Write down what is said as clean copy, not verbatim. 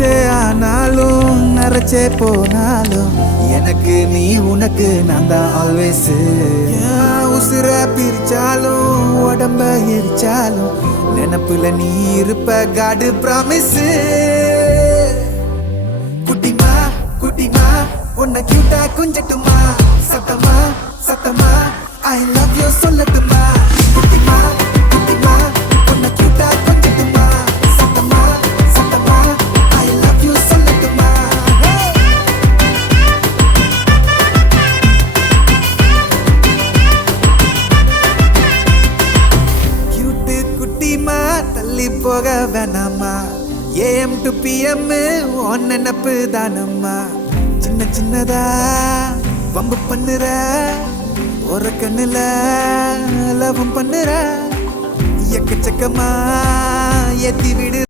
வயசே ஆனாலும் நரைச்சே போனாலும் எனக்கு நீ உனக்கு நான் தான் ஆல்வேஸ். உசுர பிரிச்சாலும் உடம்ப எரிச்சாலும் நினப்புல நீ இருப்ப காடு ப்ராமிஸ். குட்டிமா குட்டிமா உன்னை கியூட்டா கொஞ்சட்டுமா சத்தமா சத்தமா ஐ லவ் யூ சொல்லட்டுமா. குட்டிமா குட்டிமா உன்னை கியூட்டா கொஞ்சட்டுமா சத்தமா சத்தமா ஐ லவ் யூ சொல்லட்டுமா. கியூட்டு குட்டிமா தள்ளி போக வேணாமா. AM to PM உன் நினப்பு தானம்மா. சின்ன சின்னதா வம்பு பண்ணுற ஒரு கண்ணுல லவம் பண்ணுற எக்கச்சக்கமா ஏத்தி விடு.